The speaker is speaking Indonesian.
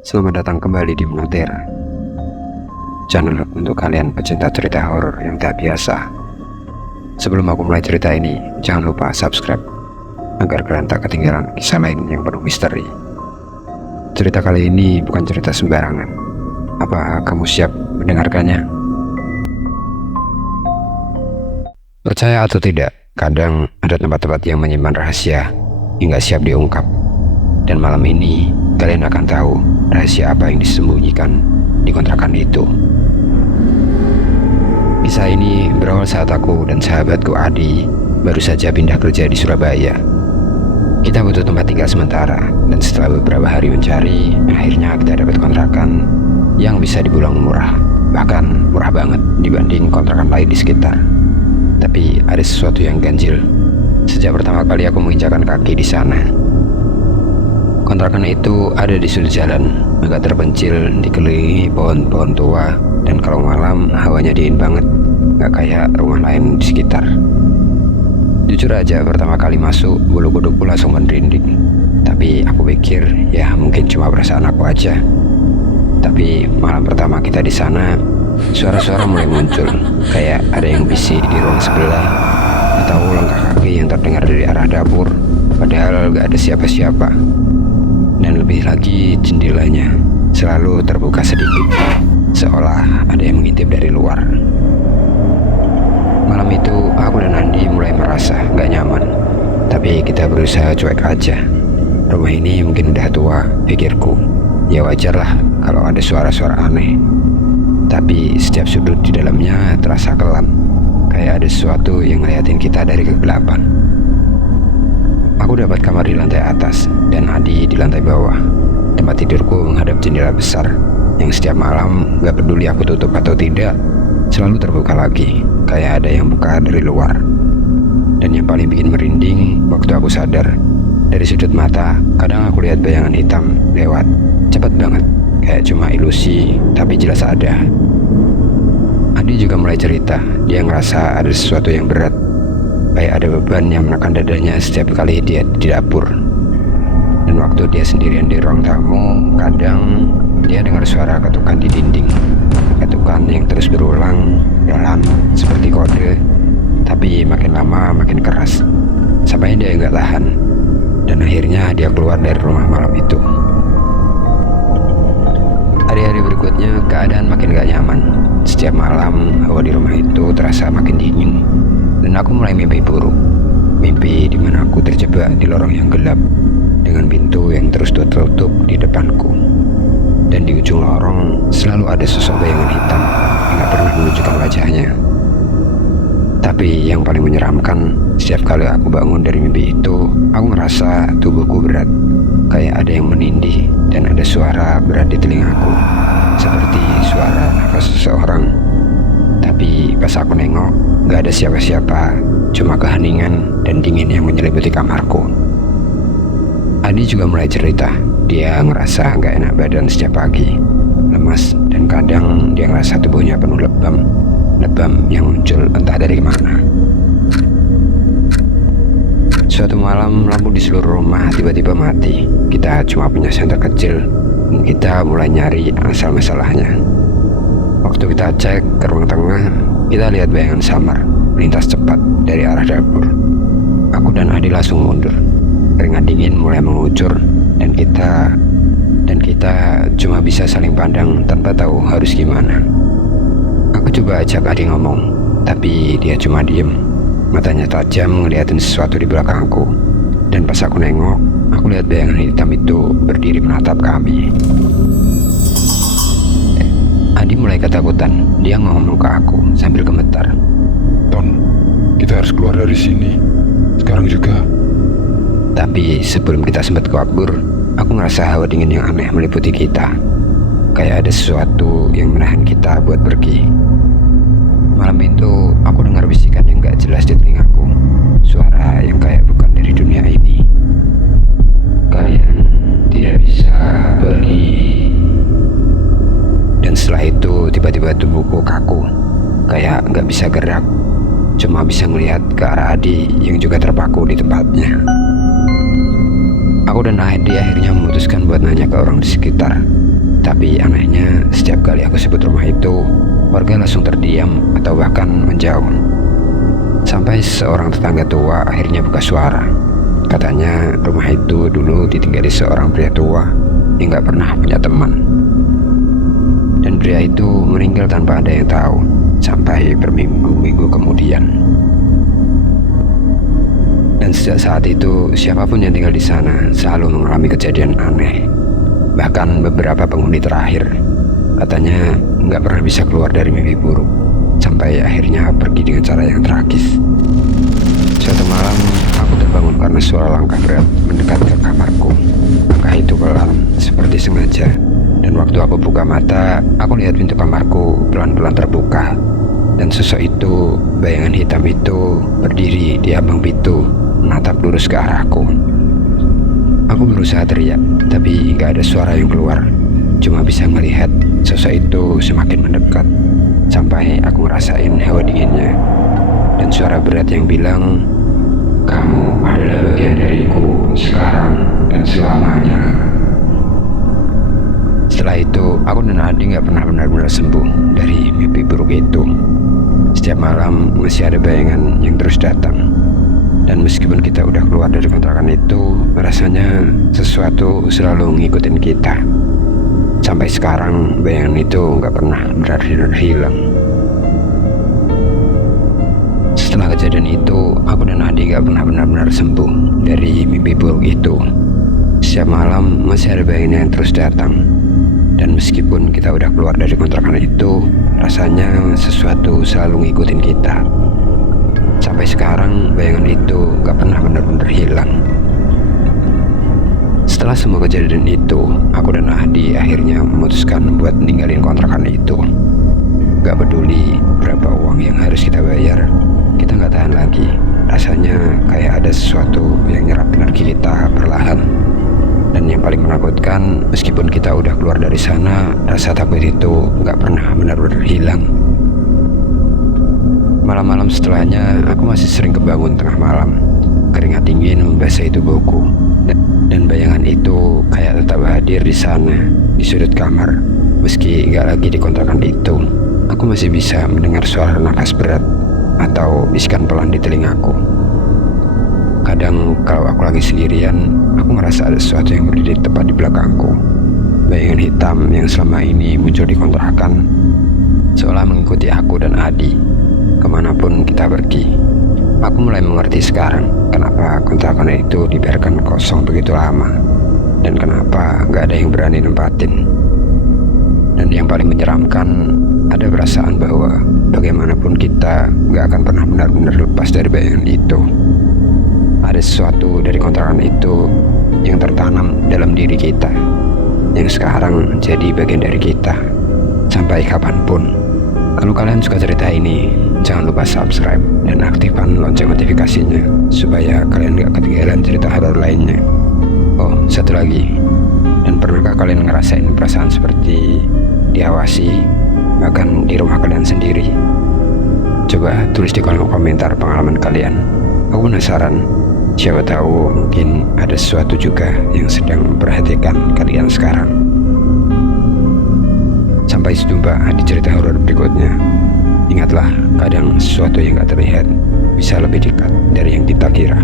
Selamat datang kembali di Monotera, channel untuk kalian pecinta cerita horor yang tak biasa. Sebelum aku mulai cerita ini, jangan lupa subscribe agar kalian tak ketinggalan kisah lain yang penuh misteri. Cerita kali ini bukan cerita sembarangan. Apa kamu siap mendengarkannya? Percaya atau tidak, kadang ada tempat-tempat yang menyimpan rahasia hingga siap diungkap. Dan malam ini, kalian akan tahu rahasia apa yang disembunyikan di kontrakan itu. Kisah ini berawal saat aku dan sahabatku Adi baru saja pindah kerja di Surabaya. Kita butuh tempat tinggal sementara, dan setelah beberapa hari mencari, akhirnya kita dapat kontrakan yang bisa dibilang murah. Bahkan murah banget dibanding kontrakan lain di sekitar. Tapi ada sesuatu yang ganjil sejak pertama kali aku menginjakan kaki di sana. Kontrakan itu ada di sudut jalan, agak terpencil, dikelilingi pohon-pohon tua, dan kalau malam hawanya dingin banget, gak kayak rumah lain di sekitar. Jujur aja, pertama kali masuk, bulu kudukku langsung merinding. Tapi aku pikir, ya mungkin cuma perasaan aku aja. Tapi malam pertama kita di sana, suara-suara mulai muncul, kayak ada yang bisik di ruang sebelah, atau langkah kaki yang terdengar dari arah dapur, padahal gak ada siapa-siapa. Dan lebih lagi, jendelanya selalu terbuka sedikit, seolah ada yang mengintip dari luar. Malam itu aku dan Andi mulai merasa gak nyaman, tapi kita berusaha cuek aja. Rumah ini mungkin udah tua, pikirku. Ya wajar lah kalau ada suara-suara aneh. Tapi setiap sudut di dalamnya terasa kelam, kayak ada sesuatu yang ngeliatin kita dari kegelapan. Aku dapat kamar di lantai atas dan Adi di lantai bawah. Tempat tidurku menghadap jendela besar yang setiap malam, gak peduli aku tutup atau tidak, selalu terbuka lagi, kayak ada yang buka dari luar. Dan yang paling bikin merinding, waktu aku sadar, dari sudut mata kadang aku lihat bayangan hitam lewat cepat banget, kayak cuma ilusi, tapi jelas ada. Adi juga mulai cerita, dia ngerasa ada sesuatu yang berat, kayak ada beban yang menekan dadanya setiap kali dia di dapur. Dan waktu dia sendirian di ruang tamu, kadang dia dengar suara ketukan di dinding, ketukan yang terus berulang dalam seperti kode, tapi makin lama makin keras, sampai dia nggak tahan, dan akhirnya dia keluar dari rumah malam itu. Hari-hari berikutnya keadaan makin gak nyaman. Setiap malam hawa di rumah itu terasa makin dingin, dan aku mulai mimpi buruk. Mimpi di mana aku terjebak di lorong yang gelap dengan pintu yang terus tertutup di depanku. Dan di ujung lorong selalu ada sosok bayangan hitam yang gak pernah menunjukkan wajahnya. Tapi yang paling menyeramkan, setiap kali aku bangun dari mimpi itu, aku ngerasa tubuhku berat, kayak ada yang menindih dan ada suara berat di telingaku, seperti suara nafas seseorang. Tapi pas aku nengok, gak ada siapa-siapa, cuma keheningan dan dingin yang menyelimuti kamarku. Adi juga mulai cerita, dia ngerasa gak enak badan setiap pagi, lemas, dan kadang dia ngerasa tubuhnya penuh lebam yang muncul entah dari mana. Suatu malam lampu di seluruh rumah tiba-tiba mati. Kita cuma punya senter kecil dan kita mulai nyari asal masalahnya. Waktu kita cek ke ruang tengah, kita lihat bayangan samar melintas cepat dari arah dapur. Aku dan Adi langsung mundur. Keringat dingin mulai mengucur dan kita cuma bisa saling pandang tanpa tahu harus gimana. Aku coba ajak Adi ngomong, tapi dia cuma diem. Matanya tajam ngeliatin sesuatu di belakangku. Dan pas aku nengok, aku lihat bayangan hitam itu berdiri menatap kami. Adi mulai ketakutan. Dia ngomong ke aku sambil gemetar. Ton, kita harus keluar dari sini sekarang juga. Tapi sebelum kita sempat kabur, aku ngerasa hawa dingin yang aneh meliputi kita. Kayak ada sesuatu yang menahan kita buat pergi. Malam itu aku dengar bisikan yang gak jelas di telingaku. Suara yang kayak bukan dari dunia ini. Kalian tidak bisa pergi. Dan setelah itu tiba-tiba tubuhku kaku, kayak gak bisa gerak. Cuma bisa ngelihat ke arah Adi yang juga terpaku di tempatnya. Aku dan Adi akhirnya memutuskan buat nanya ke orang di sekitar. Tapi anehnya, setiap kali aku sebut rumah itu, warga langsung terdiam atau bahkan menjauh. Sampai seorang tetangga tua akhirnya buka suara. Katanya rumah itu dulu ditinggali seorang pria tua yang gak pernah punya teman. Dan pria itu meninggal tanpa ada yang tahu, sampai berminggu-minggu kemudian. Dan sejak saat itu, siapapun yang tinggal di sana selalu mengalami kejadian aneh. Bahkan beberapa penghuni terakhir katanya nggak pernah bisa keluar dari mimpi buruk, sampai akhirnya pergi dengan cara yang tragis. Suatu malam, aku terbangun karena suara langkah berat mendekat ke kamarku. Langkah itu pelan, seperti sengaja. Dan waktu aku buka mata, aku lihat pintu kamarku pelan-pelan terbuka. Dan sosok itu, bayangan hitam itu, berdiri di ambang pintu, menatap lurus ke arahku. Aku berusaha teriak, tapi gak ada suara yang keluar. Cuma bisa melihat sosok itu semakin mendekat, sampai aku ngerasain hawa dinginnya. Dan suara berat yang bilang, "Kamu adalah bagian dariku sekarang dan selamanya." Setelah itu, aku dan Adi gak pernah benar-benar sembuh dari mimpi buruk itu. Setiap malam masih ada bayangan yang terus datang. Dan meskipun kita udah keluar dari kontrakan itu, rasanya sesuatu selalu ngikutin kita. Sampai sekarang bayangan itu gak pernah benar-benar hilang. Setelah kejadian itu, aku dan Adi gak pernah benar-benar sembuh dari mimpi buruk itu. Setiap malam masih ada bayangan yang terus datang. Dan meskipun kita udah keluar dari kontrakan itu, rasanya sesuatu selalu ngikutin kita. Sampai sekarang bayangan itu gak pernah benar-benar hilang. Setelah semua kejadian itu, aku dan Adi akhirnya memutuskan buat ninggalin kontrakan itu. Gak peduli berapa uang yang harus kita bayar, kita gak tahan lagi. Rasanya kayak ada sesuatu yang nyerap energi kita perlahan. Dan yang paling menakutkan, meskipun kita udah keluar dari sana, rasa takut itu gak pernah benar-benar hilang. Malam-malam setelahnya, aku masih sering kebangun tengah malam. Keringat dingin membasahi tubuhku. Dan bayangan itu kayak tetap hadir di sana, di sudut kamar. Meski gak lagi di kontrakan itu, aku masih bisa mendengar suara nafas berat atau bisikan pelan di telingaku. Kadang kalau aku lagi sendirian, aku merasa ada sesuatu yang berdiri tepat di belakangku. Bayangan hitam yang selama ini muncul di kontrakan seolah mengikuti aku dan Adi kemanapun kita pergi. Aku mulai mengerti sekarang kenapa kontrakan itu dibiarkan kosong begitu lama, dan kenapa gak ada yang berani nempatin. Dan yang paling menyeramkan, ada perasaan bahwa bagaimanapun kita gak akan pernah benar-benar lepas dari bayangan itu. Ada sesuatu dari kontrakan itu yang tertanam dalam diri kita, yang sekarang jadi bagian dari kita sampai kapanpun. Kalau kalian suka cerita ini, jangan lupa subscribe dan aktifkan lonceng notifikasinya supaya kalian gak ketinggalan cerita horor lainnya. Oh, satu lagi. Dan pernahkah kalian ngerasain perasaan seperti diawasi, bahkan di rumah kalian sendiri? Coba tulis di kolom komentar pengalaman kalian. Aku penasaran, siapa tahu mungkin ada sesuatu juga yang sedang memperhatikan kalian sekarang. Sampai jumpa di cerita horor berikutnya. Ingatlah, kadang sesuatu yang gak terlihat bisa lebih dekat dari yang kita kira.